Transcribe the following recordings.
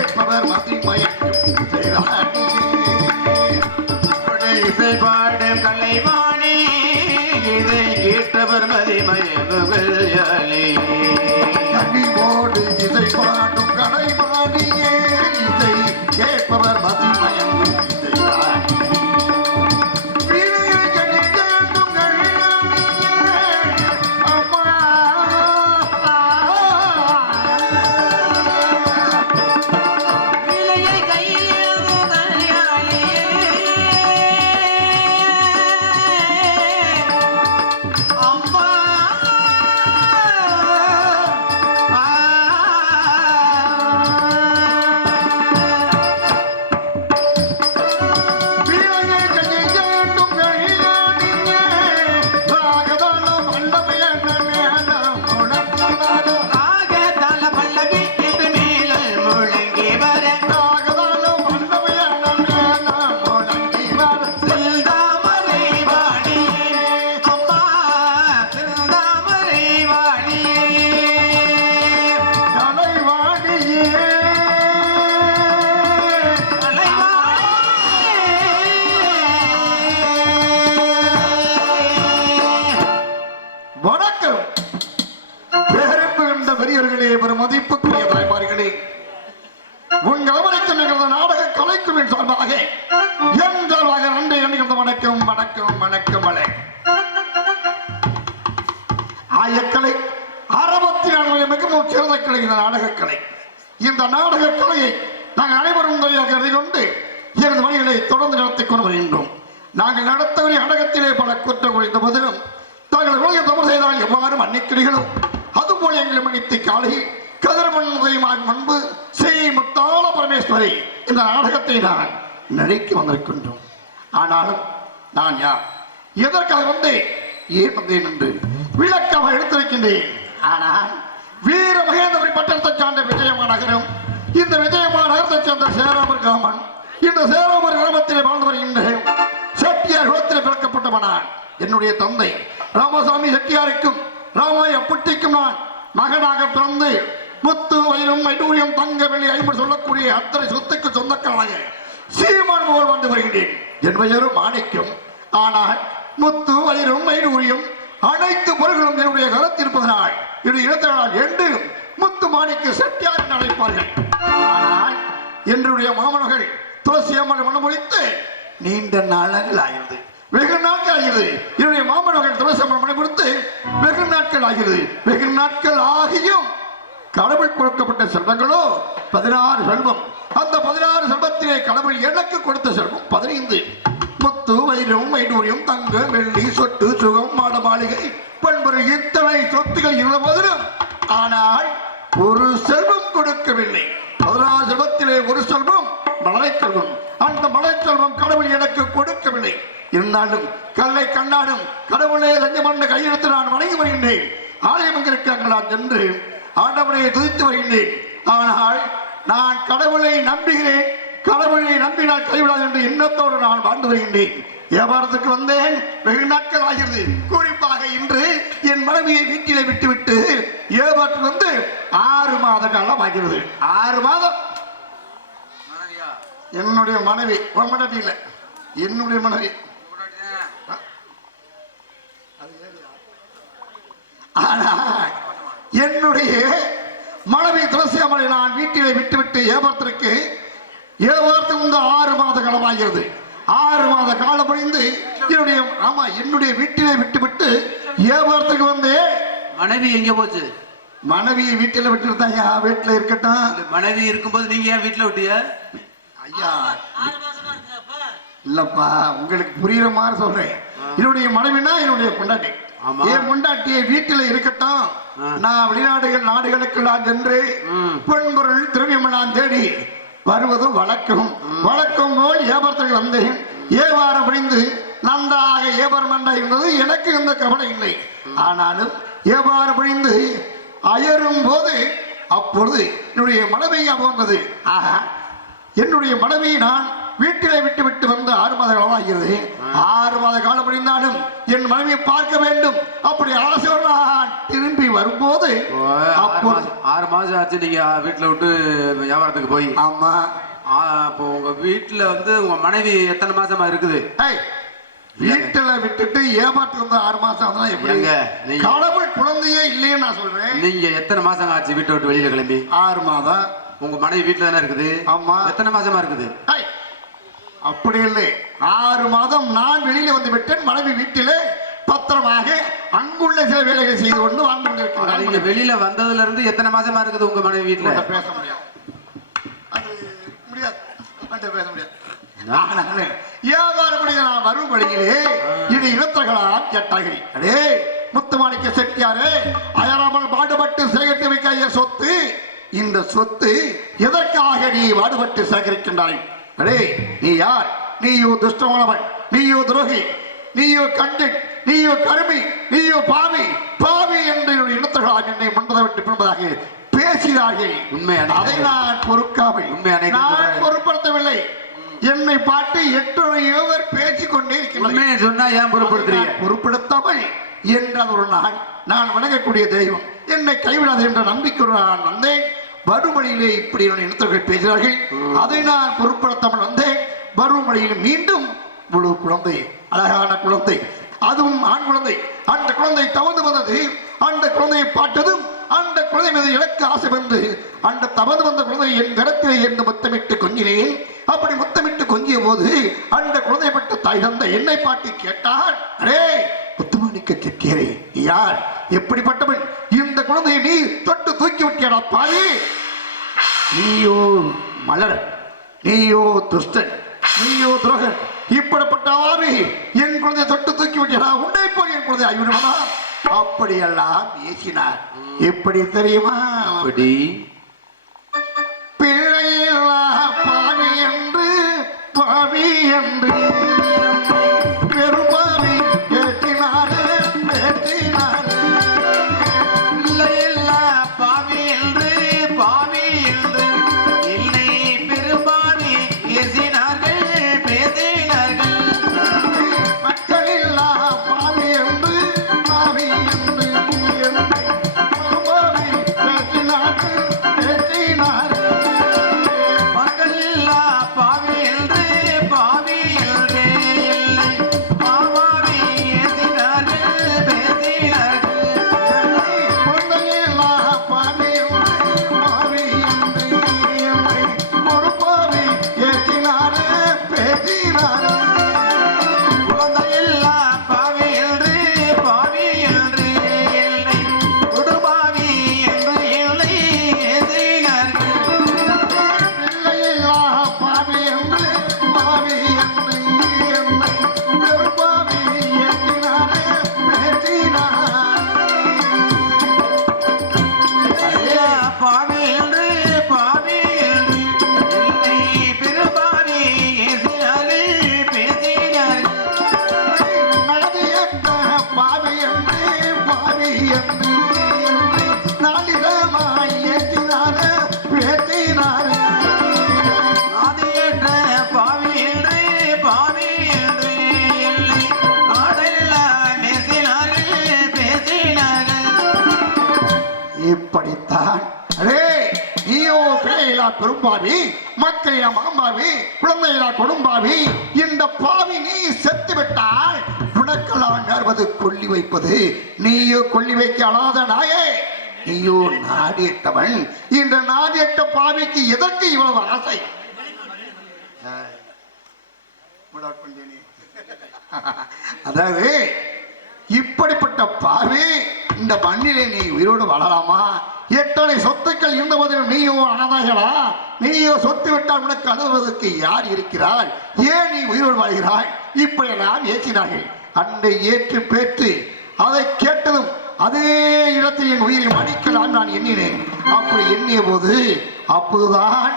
கேட்பவர் மதிமயக்கும் இசை பாடும் கலைவாணி இதை கேட்டவர் மதிமயங்குகள் யாழே கனிவோடு இசை பாடும் கலைவாணியே இதை கேட்பவர் மதிமயங்கும் ஆயக்கலை 64 மிகவும் சிறந்த கலை இந்த நாடகக்கலை. இந்த நாடகக்கலையை நாங்கள் அனைவரும் கருதி கொண்டு எனது வழிகளை தொடர்ந்து நடத்திக் கொண்டு வருகின்றோம். நாங்கள் நடத்தவரை நாடகத்திலே பல குற்றம் குறைந்த போதிலும் தாங்கள் உலக தவறு செய்தால் எவ்வாறு மன்னிக்கிறீர்களோ அதுபோல எங்களை மன்னித்து காலை கதிரவன் உதயமாக முன்பு ஸ்ரீ முத்தாள பரமேஸ்வரி இந்த நாடகத்தை நான் நடிக்க வந்திருக்கின்றோம். ஆனாலும் நான் யார், எதற்காக வந்தேன், ஏன் வந்தேன் என்று விளக்காக எடுத்திருக்கின்றேன். ஆனால் வீர மகேந்திரபுரி பட்டணத்தை சார்ந்த விஜயமாநகரம், இந்த விஜயமாநகரத்தை சேர்ந்த சேராமர் கிராமன், இந்த சேராமர் கிராமத்தில் வாழ்ந்து வருகின்றேன். செட்டியார் குலத்தில் பிறக்கப்பட்டவனான். என்னுடைய தந்தை ராமசாமி செட்டியாருக்கும் ராமாய புட்டிக்கும் நான் மகனாக பிறந்து முத்து வயிறும் வைடூரியம் தங்க வெள்ளி ஐம்பது சொல்லக்கூடிய அத்தனை சொத்துக்கு சொந்தக்காரனாக சீமான் போல் வந்து வருகின்றேன். என் பெயரும் மாணிக்கம். ஆனால் முத்து வயிறும் வைடூரியம் அனைத்து பொருள்களும் என்னுடைய கருத்தில் இருப்பதனால் என்னுடைய இடத்தினால் என்று முத்து மாணிக்க செட்டியார் என்று அழைப்பார்கள். ஆனால் என்னுடைய மாமனர்கள் துளசி அம்மன் மனம் முடித்து நீண்ட நாளங்கள் ஆகிறது, வெகு நாட்கள் ஆகிறது. என்னுடைய மாமனர்கள் துளசி அம்மன் மனம் முடித்து வெகு நாட்கள் ஆகிறது. வெகு நாட்கள் ஆகியும் கடவுள் கொடுக்கப்பட்ட செல்வங்களோ 16 செல்வம். அந்த 16 செல்வத்திலே கடவுள் எனக்கு கொடுத்த செல்வம் 15. முத்து வைரம் வைடூரியம் தங்க வெள்ளி சொட்டு சுகம் மாட மாளிகை பண்புரை இத்தனை சொத்துகள் இருந்த போதிலும் ஆனால் ஒரு செல்வம் கொடுக்கவில்லை. 16 செல்வத்திலே ஒரு செல்வம் மலை செல்வம். அந்த மலை செல்வம் கடவுள் எனக்கு கொடுக்கவில்லை. இருந்தாலும் கல்லை கண்ணாடும் கடவுளே லஞ்சமண்ட கையெழுத்து நான் வணங்கி வருகின்றேன். ஆலயம் எங்க இருக்காங்களா என்று ஆண்டவனை துதித்து வருகின்றேன். ஆனால் நான் கடவுளை நம்புகிறேன், கடவுளை நம்பினால் கைவிடாது என்று எண்ணத்தோடு நான் வாழ்ந்து வருகின்றேன். வியாபாரத்துக்கு வந்தேன், வெகு நாட்கள் ஆகிறது. குறிப்பாக இன்று என் மனைவியை வீட்டிலே விட்டுவிட்டு வியாபாரத்துக்கு வந்து 6 மாத காலம் ஆகிறது. 6 மாதம் என்னுடைய மனைவி இல்லை, என்னுடைய மனைவி. ஆனால் என்னுடைய மனைவி துளசி அம்மனை நான் வீட்டிலே விட்டுவிட்டு வியாபாரத்திற்கு இந்த 6 மாத காலம் ஆகிறது. 6 மாத காலம் படிந்து என்னுடைய வீட்டிலே விட்டுவிட்டு வியாபாரத்துக்கு வந்து மனைவி எங்க போச்சு? மனைவியை வீட்டில விட்டுருந்தாங்க. வீட்டுல இருக்கட்டும். மனைவி இருக்கும்போது நீங்க ஏன் வீட்டுல விட்டிய? ஐயா இல்லப்பா, உங்களுக்கு புரியுற மாதிரி சொல்றேன். என்னுடைய மனைவினா என்னுடைய பொண்டாட்டி. என் பொண்டாட்டியை வீட்டில இருக்கட்டும், நான் வெளிநாடுகள் நாடுகளுக்கு நான் சென்று பொன்பொருள் திரவியம் நான் தேடி வருவது வழக்கம். வழக்கம் போல் வியாபாரத்துக்கு வந்தேன். வியாபாரம் முடிந்து நன்றாக வியாபாரம் நன்றாக இருந்தது. எனக்கு எந்த கவலை இல்லை. ஆனாலும் வியாபாரம் முடிந்து அயரும் போது அப்பொழுது என்னுடைய மனைவி வந்தது. ஆக என்னுடைய மனைவி நான் வீட்டிலே விட்டு விட்டு வந்து 6 மாத காலமாகிறது. 6 மாத காலம் முடிந்தாலும் என் மனைவியை பார்க்க வேண்டும் அப்படி ஆசையோடு நான் திரும்பி வரும்போது அப்போ 6 மாசம் ஆச்சு நீங்க வீட்டுல விட்டு வியாபாரத்துக்கு போய். ஆமா. அப்போ உங்க வீட்டுல வந்து உங்க மனைவி எத்தனை மாசமா இருக்குது? வீட்டுல விட்டுட்டு ஏமாற்று வந்து 6 மாசம் ஆகுதுன்னா எப்படி? கடவுள் குழந்தையே இல்லைன்னு நான் சொல்றேன். நீங்க எத்தனை மாசம் ஆச்சு வீட்டை விட்டு வெளியில கிளம்பி? 6 மாதம். உங்க மனைவி வீட்டுல தானே இருக்குது? ஆமா. எத்தனை மாசமா இருக்குது? அப்படி இல்லை, 6 மாதம் நான் வெளியில வந்து விட்டேன். மனைவி வீட்டிலே பத்திரமாக அங்குள்ள சில வேலைகள் செய்து கொண்டு வாழ்ந்து கொண்டிருக்கிறார். நீங்க வெளியில வந்ததுல இருந்து எத்தனை மாசமா இருக்குது உங்க மனைவி வீட்டுல? பேச முடியாது, அது முடியாது, பேச முடியாது. நான் வரும் வழியிலே இது இனத்தர்களால் கேட்டார்கள். அடே முத்துமாணிக்க செட்டியாரே, அயராமல் பாடுபட்டு சேகரித்து வைக்க சொத்து, இந்த சொத்து எதற்காக நீ பாடுபட்டு சேகரிக்கின்றாய்? அடே நீ யார்? நீயோ துஷ்டமானவன், நீயோ துரோகி, நீயோ கண்டன், நீயோ கருமி, நீயோ பாவி. பாவி என்று இனத்தர்களாக என்னை மண்டதை விட்டு பின்பதாக பேசினார்கள். உண்மையான அதை நான் பொறுக்காமல் நான் பொருட்படுத்தவில்லை. என்னை பாட்டு 8 பேர் பேசிக் கொண்டே இருக்கிறேன். சொன்னா ஏன் பொருட்படுத்துறீங்க? பொருட்படுத்தாமல் என்ற ஒரு நாள் நான் வணங்கக்கூடிய தெய்வம் என்னை கைவிடாது என்ற நம்பிக்கை நான் வந்தேன். வறுமொழியிலே இப்படி இனத்தர்கள் பேசினார்கள். அதை நான் பொருட்படுத்தாமல் வந்தேன். வறுமொழியில் மீண்டும் முழு குழந்தை, அழகான குழந்தை, அதுவும் ஆண் குழந்தை. அந்த குழந்தை தவந்து வந்தது. அந்த குழந்தையை பார்த்ததும் அந்த குழந்தை மீது எனக்கு ஆசை வந்து அந்த தவந்து வந்த குழந்தை என் கரத்திலே இருந்து முத்தமிட்டு கொஞ்சினேன். அப்படி முத்தமிட்டு கொஞ்சிய போது அந்த குழந்தை பட்ட தாய் தந்த என்னை பாட்டி கேட்டான். அரே முத்துமாணிக்க கேட்கிறே, யார்? எப்படிப்பட்டவன்? இந்த குழந்தையை நீ தொட்டு தூக்கி விட்டியடா பாரு. நீயோ மலர், நீயோ துஷ்டன், நீயோ துரோகன், இப்படிப்பட்ட ஆவி என் குழந்தையை தொட்டு தூக்கி விட்டியடா. உன்னை போய் என் குழந்தை ஆகிவிடுவானா? அப்படியெல்லாம் பேசினார். எப்படி தெரியுமா? அப்படி பிள்ளையில்லா பாவி என்று, பாவி என்று பெருமாவி ஏற்றினாரு, ஏற்றினாரு. பிள்ளையில்லா பாவி என்று, பாவி என்று இல்லை பெருமாவி பேசினார்கள், பேசினார்கள். மக்களில்லா பாவி என்று, பாவி என்று பெருமாவி ஏற்றினாரு, ஏற்றினாரு. மக்களில்லா பாவி என்று, பாவி என்று இல்லை பாவாவி ஏசினார்கள், பேசினார்கள். குழந்தையில்லா பாவி என்று, பாவி என்று பொறுப்பாவி ஏற்றினாரு, பேசினாரு. குழந்தையில்லா பாவி என்று, பாவி என்று இல்லை கொடுபாவி என்று இல்லை ஏசினார்கள். பிள்ளையில்லா பாவி என்று, பாவி என்று என்னை பெரும்பாவி ஏற்றினாரு, பேசினாரு. ஐயா பாவி என்று, பாவி என்று இல்லை பெருபாவி ஏசினார்கள், பேசினார்கள். நகதியற்ற பாவி என்று, பாவி என்று என்னை நாளிதமாய் ஏற்றினாரு, பேசினாரு. ஆதியற்ற பாவி என்று, பாவி என்று இல்லை ஆடெல்லாம் பேசினார்கள், பேசினார்கள். இப்படித்தான் அரே நீயோ பிள்ளையிலா பெரும்பாவி, மக்களிலா மாம்பாவி, குழந்தையிலா கொடும்பாவி. இந்த பாவி நீ செத்து விட்டால் உனக்கெல்லாம் நேர்வது கொல்லி வைப்பது. நீயோ கொல்லி வைக்க அழாத நாயே, நீயோ நாடியட்டவன். இந்த நாடியட்ட பாவிக்கு எதற்கு இவ்வளவு ஆசை? அதாவது இப்படிப்பட்ட பாவி இந்த மண்ணிலே நீ உயிரோடு வாழலாமா? எத்தனை சொத்துக்கள் இருந்த போதிலும் நீயோ அனாதைகளா? நீயோ சொத்து விட்டால் உனக்கு அழுவதற்கு யார் இருக்கிறார்? ஏன் நீ உயிரோடு வாழ்கிறாய்? இப்படியெல்லாம் ஏற்றினார்கள். அன்றை ஏற்று பேற்று அதை கேட்டதும் அதே இடத்தில் என் உயிரை மடிக்கலாம் நான் எண்ணினேன். அப்படி எண்ணிய போது அப்போதுதான்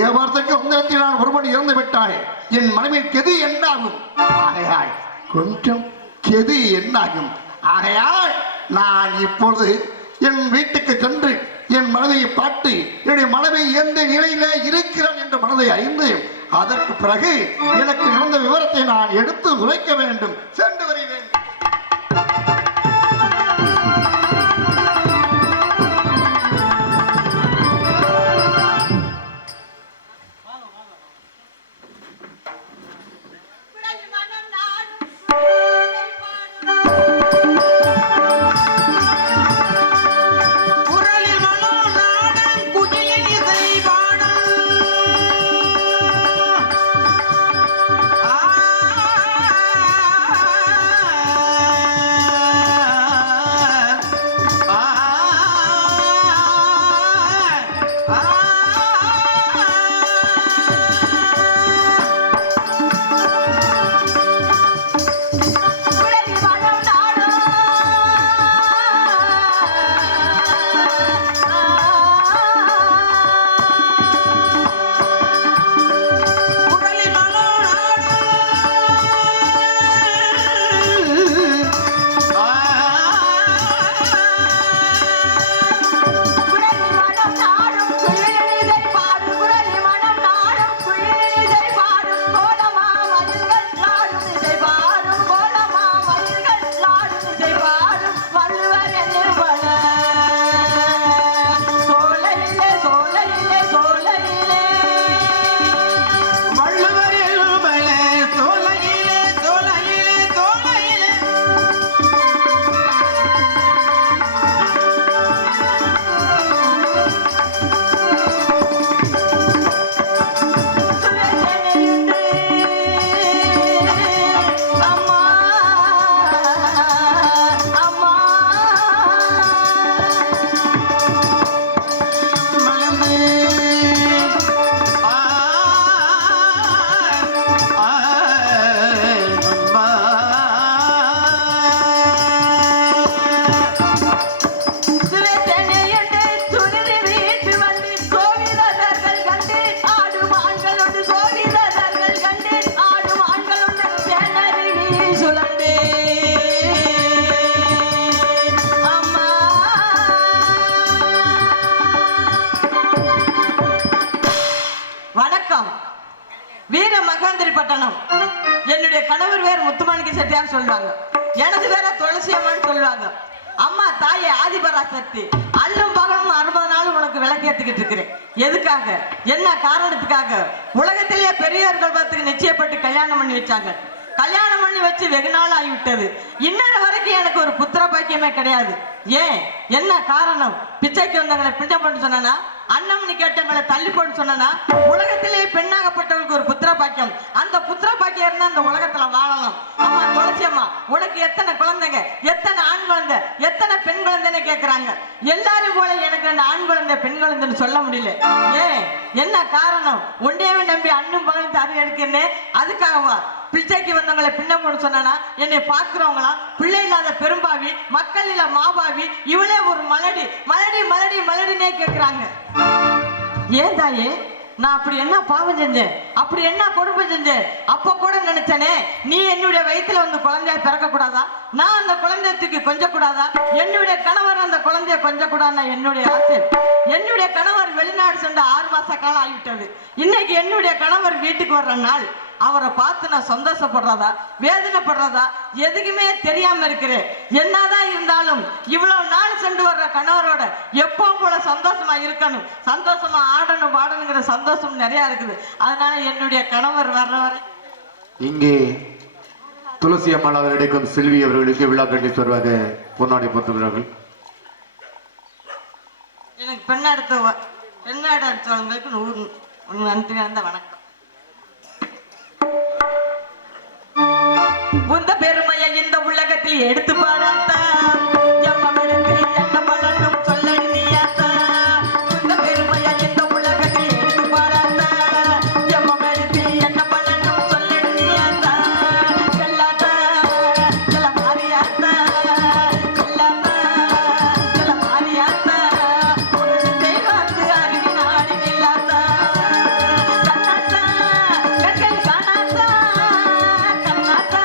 ஏவர்த்துக்கு உந்தத்தில் நான் ஒருபடி இறந்து விட்டாய். என் மனைவின் கெதி என்னாகும்? ஆகையால் கொஞ்சம் கெதி என்னாகும். ஆகையால் நான் இப்பொழுது என் வீட்டுக்கு சென்று என் மனதை பார்த்து என்னுடைய மனைவி எந்த நிலையில இருக்கிறான் என்ற மனதை அறிந்து அதற்கு பிறகு எனக்கு நடந்த விவரத்தை நான் எடுத்து உரைக்க வேண்டும். சென்று வருகிறேன். வீர மகாந்திரி பட்டணம். என்னுடைய கணவர் வேறு முத்துமாணிக்க செட்டியார் சொல்லுவாங்க, எனது வேற துளசி அம்மான்னு சொல்லுவாங்க. அம்மா தாயே ஆதிபராசக்தி. அல்லும் பகலும் 60 நாள் உனக்கு விளக்கேற்றிக்கிட்டு இருக்கிறேன். எதுக்காக, என்ன காரணத்துக்காக? உலகத்திலேயே பெரியவர்கள் பார்த்துக்கு நிச்சயப்பட்டு கல்யாணம் பண்ணி வச்சாங்க. கல்யாணம் பண்ணி வச்சு வெகு நாள் ஆகிவிட்டது. இன்னொரு வரைக்கும் எனக்கு ஒரு புத்திர பாக்கியமே கிடையாது. ஏன், என்ன காரணம்? பிச்சைக்கு வந்தவங்களை பிஞ்சம் பண்ணு சொன்னா, அன்னம்னு கேட்டவங்களை தள்ளி போட்டு சொன்னா, உலகத்திலேயே பெண்ணாகப்பட்டவங்களுக்கு ஒரு புத்திர பாக்கியம். அந்த புத்திர பாக்கியம் இருந்தா அந்த உலகத்துல வாழலாம். அம்மா துளசி அம்மா, உனக்கு எத்தனை குழந்தைங்க, எத்தனை ஆண் குழந்தை, எத்தனை பெண் குழந்தைன்னு கேட்கிறாங்க. எல்லாரும் போல எனக்கு அந்த ஆண் குழந்தை பெண் குழந்தைன்னு சொல்ல முடியல. ஏன், என்ன காரணம்? ஒன்றையவே நம்பி அண்ணும் பகலும் தரு எடுக்கிறேன். அதுக்காகவா பிச்சைக்கு வந்தவங்களை பின்ன போட்டு சொன்னா, என்னை பார்க்கிறவங்களாம் பிள்ளை இல்லாத பெரும்பாவி, மக்கள் இல்ல மாபாவி, இவளே ஒரு மலடி மலடி மலடி மலடினே கேட்கிறாங்க. ஏன் தாயே, நான் அப்படி என்ன பாவம் செஞ்சேன், அப்படி என்ன கொடுமை செஞ்சேன்? அப்ப கூட நினைச்சனே, நீ என்னுடைய வயிற்றுல வந்து குழந்தைய பிறக்க கூடாதா? நான் அந்த குழந்தைய தூக்கி கொஞ்ச கூடாதா? என்னுடைய கணவர் அந்த குழந்தைய கொஞ்ச கூடாதுன்னா என்னுடைய ஆசை. என்னுடைய கணவர் வெளிநாடு சென்று 6 மாச காலம் ஆகிவிட்டது. இன்னைக்கு என்னுடைய கணவர் வீட்டுக்கு வர்ற நாள். அவரை பார்த்து நான் சந்தோஷப்படுறதா வேதனைப்படுறதா எதுக்குமே தெரியாம இருக்கிறேன். என்னதான் இருந்தாலும் இவ்வளவு நாள் சென்று வர்ற கணவரோட எப்பவும் போல சந்தோஷமா இருக்கணும், சந்தோஷமா ஆடணும் பாடணுங்கிற சந்தோஷம் நிறைய இருக்குது. அதனால என்னுடைய கணவர் வர்ற வரை இங்கே துளசி அம்மாள் அவர்களுக்கும் செல்வி அவர்களுக்கு விழா கட்டி வருவாங்க. பொன்னாடி போட்டுகிறார்கள். எனக்கு பெண்ணாடு அடுத்தவங்களுக்கு 100 நன்றி அந்த வணக்கம். உந்த பெருமையை இந்த உலகத்தில் எடுத்து பாராட்ட என்ன பலனும் சொல்லடி நீயாத்தா. உந்த பெருமையை இந்த உலகத்தில் எடுத்து பாராட்ட என்ன பலனும் சொல்லடி நீயாத்தா. செல்லாத்தா செல்ல மாறியாத்தா, செல்லாத்தா செல்ல மாறியாத்தா, தெய்வாத்து அருவி நாடி நில்லாத்தா. கண்ணாத்தா கண்கள் காணாத்தா, கண்ணாத்தா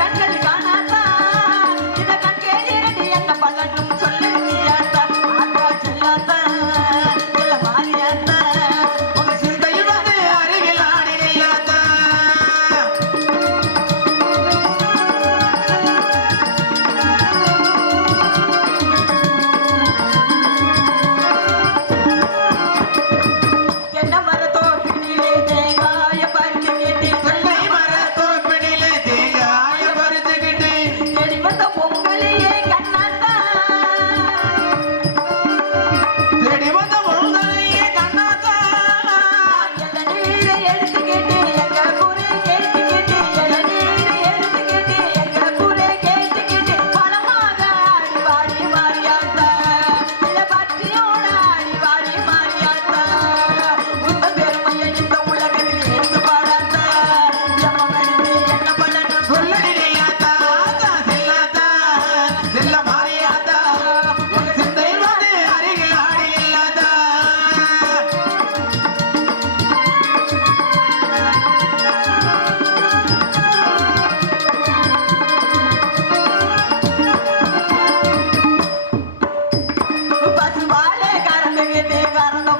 கண்கள் காணாத்தா, இந்த கண்கள்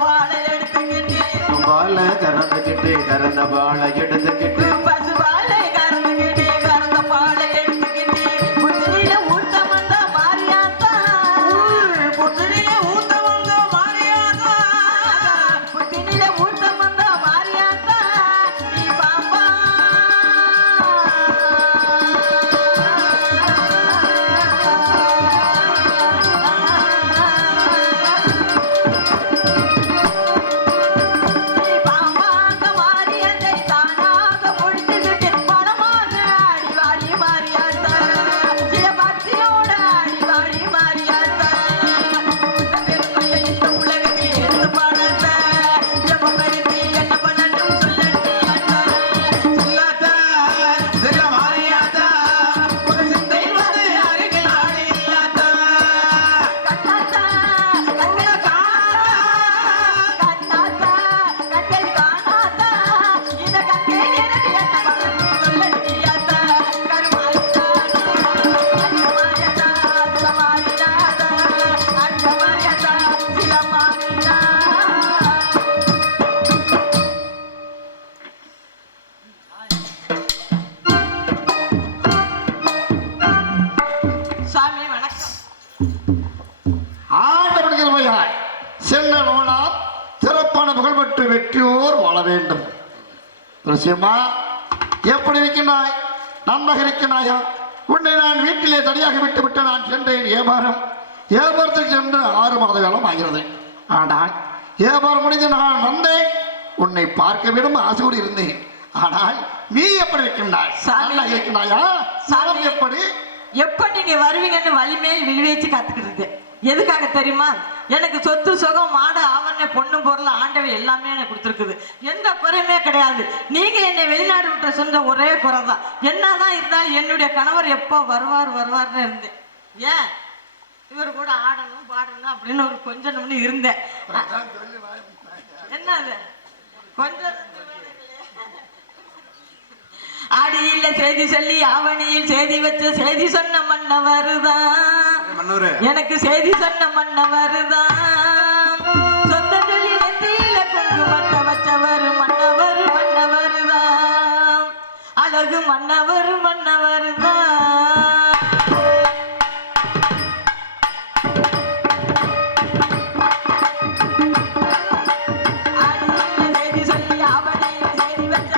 வாழை எடுத்துக்கிட்டு வாழை கறந்த வாழை எடுத்துக்கிட்டு பசு வாழை கறந்துக்கிட்டு கறந்த பாலை எடுத்துக்கிட்டு புத்திரியில ஊட்ட வந்த மாரியாத்தா புத்திரியில ஊட்ட வந்த மாரியாத்தா புத்திரியில ஊட்ட வந்த மாரியாத்தா நீ பாம்பா பாம்பாக மாரியத்தை தானாக முடித்துக்கிட்டு பணமாக அடிவாடி மாரியாத்தா சில பக்தியோட அடிவாடி மாரியாத்தா பெருமையை இந்த உலகத்தில் எடுத்து பாடத்த ஜபம் எழுப்பி என்ன பண்ணட்டும் சொல்லட்டி அண்ணா சொல்லாத்தா சில மாரியாத்தா ஒரு சிந்தை வந்து அருகில் ஆடி இல்லாத்தா கண்ணாத்தா கண்களை கண்ணாத்தா கண்கள் காணாத்தா இந்த கண்கள் எனக்கு என்ன பண்ணட்டும் சொல்லட்டியாத்தா கருமாரியாத்தா அச்சமாரியாத்தா சிலமாரியாத்தா அச்சமாரியாத்தா சிலமாரியாத்தா சாமி வணக்கம் ஆண்டவன் கிருபையாய் சென்ன நோனால் சிறப்பான புகழ்பெற்று வெற்றியோர் வாழ வேண்டும். துளசியம்மா, எப்படி இருக்கின்றாய்? நன்றாக இருக்கின்றாயா? உன்னை நான் வீட்டிலே தனியாக விட்டுவிட்டு நான் சென்றேன் வியாபாரத்துக்கு சென்று 6 மாத காலம் ஆகிறது. ஆனால் வியாபாரம் முடிந்து நான் வந்தேன். உன்னை பார்க்க விடும் ஆசையோடு இருந்தேன். ஆனால் நீ எப்படி இருக்கின்றாய்? நல்லா இருக்கின்றாயா? சாரம் எப்படி? எப்ப நீங்க வருவீங்கன்னு வலிமேல் விழிவேச்சு காத்துக்கிட்டு எதுக்காக தெரியுமா? எனக்கு சொத்து சுகம் மாடு ஆவண பொண்ணு பொருள் ஆண்டவை எல்லாமே எனக்கு கொடுத்துருக்குது. எந்த குறையுமே கிடையாது. நீங்க என்னை வெளிநாடு விட்டு சொந்த ஒரே குறை தான். என்னதான் இருந்தாலும் என்னுடைய கணவர் எப்போ வருவார்னு இருந்தேன். ஏன் இவர் கூட ஆடணும் பாடணும் அப்படின்னு ஒரு கொஞ்சம் நிமிடம் இருந்தேன். என்னது கொஞ்சம் ஆடியில் செய்தி சொல்லி ஆவணியில் செய்தி வச்சு செய்தி சொன்ன மன்னவருதான் எனக்கு செய்தி சொன்ன மன்னவருதான் சொந்த சொல்லி நெத்தியில குங்குமத்தை வச்சவர் மன்னவருதான் அழகு மன்னவருதான் செய்தி வச்ச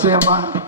துளசி அம்மா